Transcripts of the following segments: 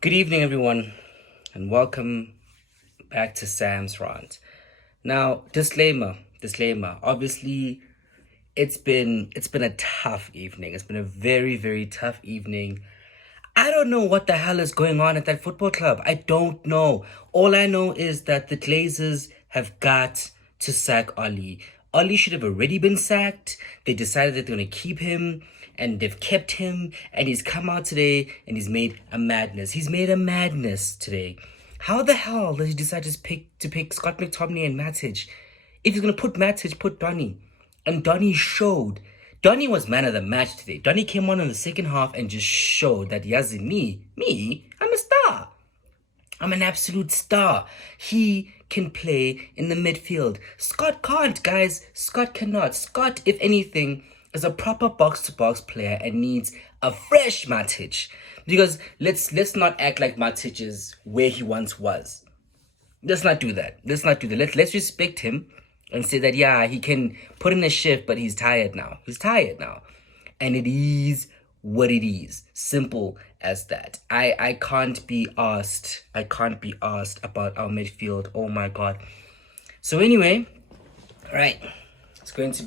Good evening, everyone, and welcome back to Sam's Rant. Now, disclaimer. Obviously, it's been a tough evening. It's been a very tough evening. I don't know what the hell is going on at that football club. I don't know. All I know is that the Glazers have got to sack Ollie. Ollie should have already been sacked. They decided that they're going to keep him, and they've kept him, and he's come out today and he's made a madness. He's made a madness today. How the hell does he decide to pick Scott McTominay and Matic? If he's going to put Matic, put Donny. And Donny showed. Donny was man of the match today. Donny came on in the second half and just showed that Yazi, I'm a star. I'm an absolute star. He can play in the midfield. Scott can't, guys. Scott cannot. Scott, if anything, is a proper box-to-box player and needs a fresh Matic. Because let's not act like Matic is where he once was. Let's not do that. Let's respect him and say that, yeah, he can put in a shift, but he's tired now. And it is what it is. Simple as that. I can't be asked. About our midfield. Oh my God. So anyway, right. It's going to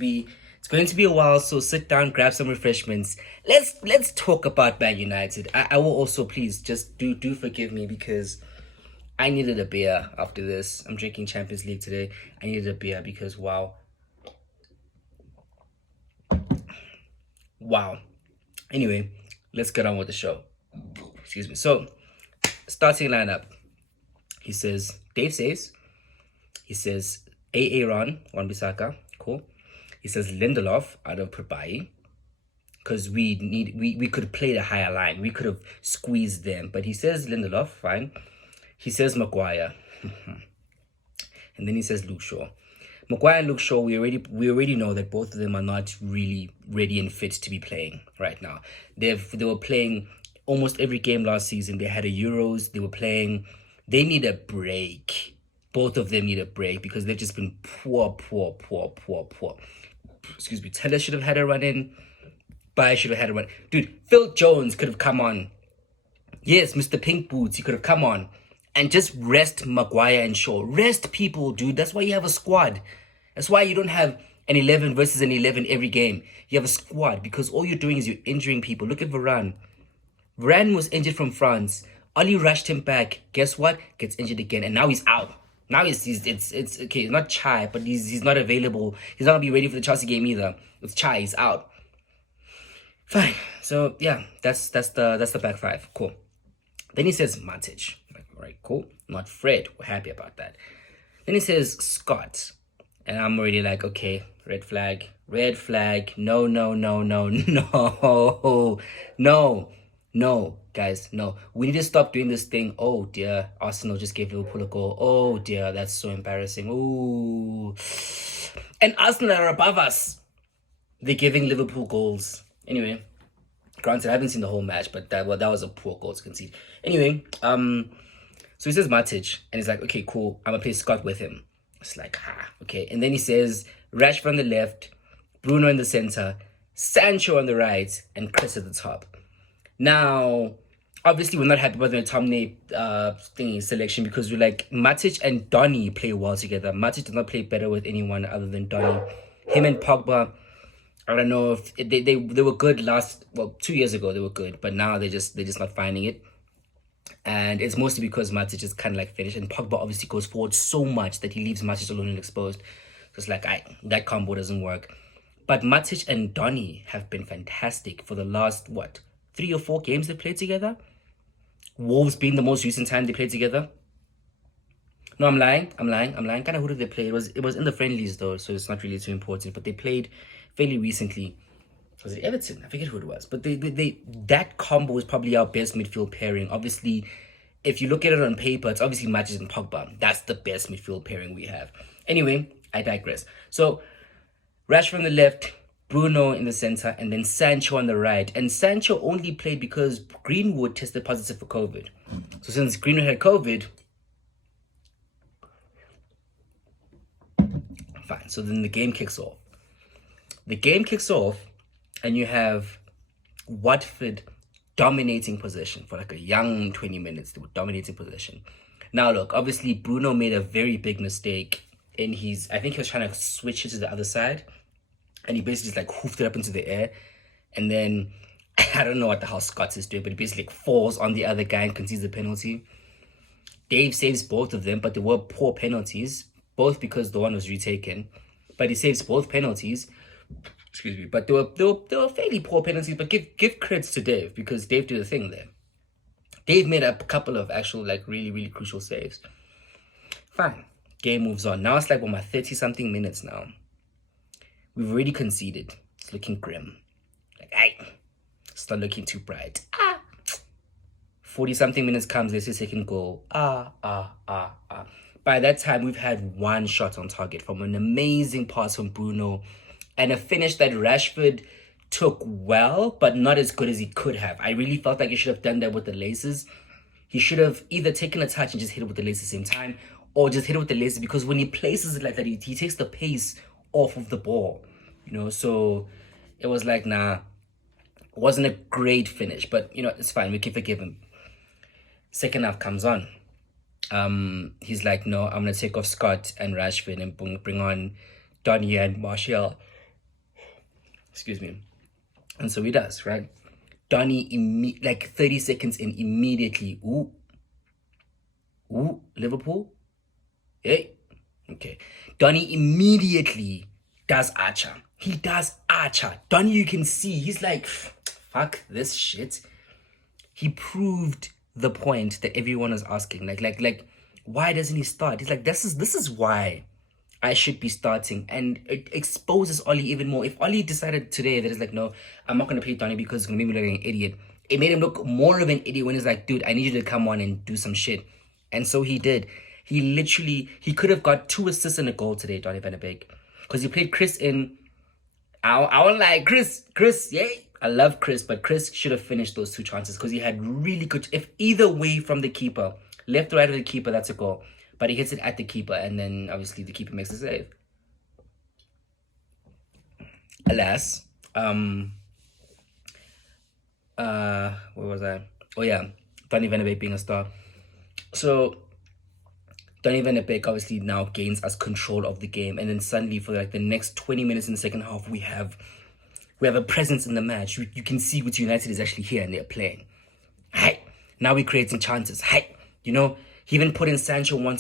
be a while, so sit down, grab some refreshments. Let's talk about Man United. I will also, please just do forgive me, because I needed a beer after this. I'm drinking Champions League today. I needed a beer because wow. Anyway, let's get on with the show. Excuse me. So, starting lineup. Dave says, Aaron Wan-Bissaka, cool. He says Lindelof out of Prabai, because we could have played a higher line. We could have squeezed them, but he says Lindelof, fine. He says Maguire, and then he says Luke Shaw. Maguire and Luke Shaw, we already know that both of them are not really ready and fit to be playing right now. They were playing almost every game last season. They had a Euros. They were playing. They need a break. Both of them need a break because they've just been poor. Excuse me. Teller should have had a run in. Bayer should have had a run. Dude, Phil Jones could have come on. Yes, Mr. Pink Boots, he could have come on and just rest Maguire and Shaw. Rest people, dude. That's why you have a squad. That's why you don't have an 11 versus an 11 every game. You have a squad because all you're doing is you're injuring people. Look at Varane. Varane was injured from France. Oli rushed him back. Guess what? Gets injured again, and now he's out. Now it's okay. It's not Chai, but he's not available. He's not gonna be ready for the Chelsea game either. It's Chai. He's out. Fine. So yeah, that's the back five. Cool. Then he says Matic. All right, cool. Not Fred. We're happy about that. Then he says Scott. And I'm already like, okay, red flag. No. No, guys, no. We need to stop doing this thing. Oh dear, Arsenal just gave Liverpool a goal. Oh dear, that's so embarrassing. Ooh. And Arsenal are above us. They're giving Liverpool goals. Anyway, granted, I haven't seen the whole match, but that was a poor goal to concede. Anyway, so he says Matic, and he's like, okay, cool. I'm gonna play Scott with him. It's like, okay. And then he says Rashford on the left, Bruno in the center, Sancho on the right, and Chris at the top. Now, obviously, we're not happy about the Tomney selection because we're like, Matic and Donny play well together. Matic does not play better with anyone other than Donny. Him and Pogba, I don't know if they were good 2 years ago they were good, but now they're just not finding it. And it's mostly because Matic is kind of like finished, and Pogba obviously goes forward so much that he leaves Matic alone and exposed. So it's like, that combo doesn't work. But Matic and Donny have been fantastic for the last, 3 or 4 games they played together? Wolves being the most recent time they played together? No, I'm lying. Kind of who did they play? It was in the friendlies though, so it's not really too important. But they played fairly recently. Was it Everton? I forget who it was. But that combo is probably our best midfield pairing. Obviously, if you look at it on paper, it's obviously Matic and Pogba. That's the best midfield pairing we have. Anyway, I digress. So, Rashford on the left, Bruno in the center, and then Sancho on the right. And Sancho only played because Greenwood tested positive for COVID. So since Greenwood had COVID, fine. So then the game kicks off. And you have Watford dominating possession for like a young 20 minutes. They were dominating possession. Now, look, obviously, Bruno made a very big mistake in I think he was trying to switch it to the other side, and he basically just like hoofed it up into the air. And then, I don't know what the hell Scott is doing, but he basically like falls on the other guy and concedes the penalty. Dave saves both of them, but they were poor penalties, both because the one was retaken. But he saves both penalties. Excuse me, but they were fairly poor penalties. But give credits to Dave, because Dave did a thing there. Dave made a couple of actual like really, really crucial saves. Fine. Game moves on. Now it's like my 30-something minutes now. We've already conceded. It's looking grim. Like, it's not looking too bright. 40-something minutes comes, there's a second goal. By that time, we've had one shot on target from an amazing pass from Bruno and a finish that Rashford took well, but not as good as he could have. I really felt like he should have done that with the laces. He should have either taken a touch and just hit it with the laces at the same time, or just hit it with the laces, because when he places it like that, he takes the pace off of the ball, you know. So it was like, nah, it wasn't a great finish, but you know, it's fine, we can forgive him. Second half comes on. He's like, no, I'm gonna take off Scott and Rashford and bring on Donny and Martial. Excuse me. And so he does, right? Donny, like 30 seconds in, immediately, ooh, Liverpool? Hey, okay. Donny immediately does Archer. He does Archer. Donny, you can see, he's like, fuck this shit. He proved the point that everyone is asking. Like, why doesn't he start? He's like, this is why I should be starting. And it exposes Oli even more. If Oli decided today that it's like, no, I'm not going to play Donny because it's going to make me look like an idiot, it made him look more of an idiot when he's like, dude, I need you to come on and do some shit. And so he did. He could have got 2 assists and a goal today, Donny van de Beek. Because he played Chris in, I won't lie, Chris, yay. I love Chris, but Chris should have finished those 2 chances because he had really good, if either way from the keeper, left or right of the keeper, that's a goal. But he hits it at the keeper, and then obviously the keeper makes the save. Alas, where was I? Oh yeah, Donny van de Beek being a star. So Donny van de Beek obviously now gains us control of the game, and then suddenly for like the next 20 minutes in the second half, we have a presence in the match. You can see which United is actually here and they're playing. Now we're creating chances. You know, he even put in Sancho once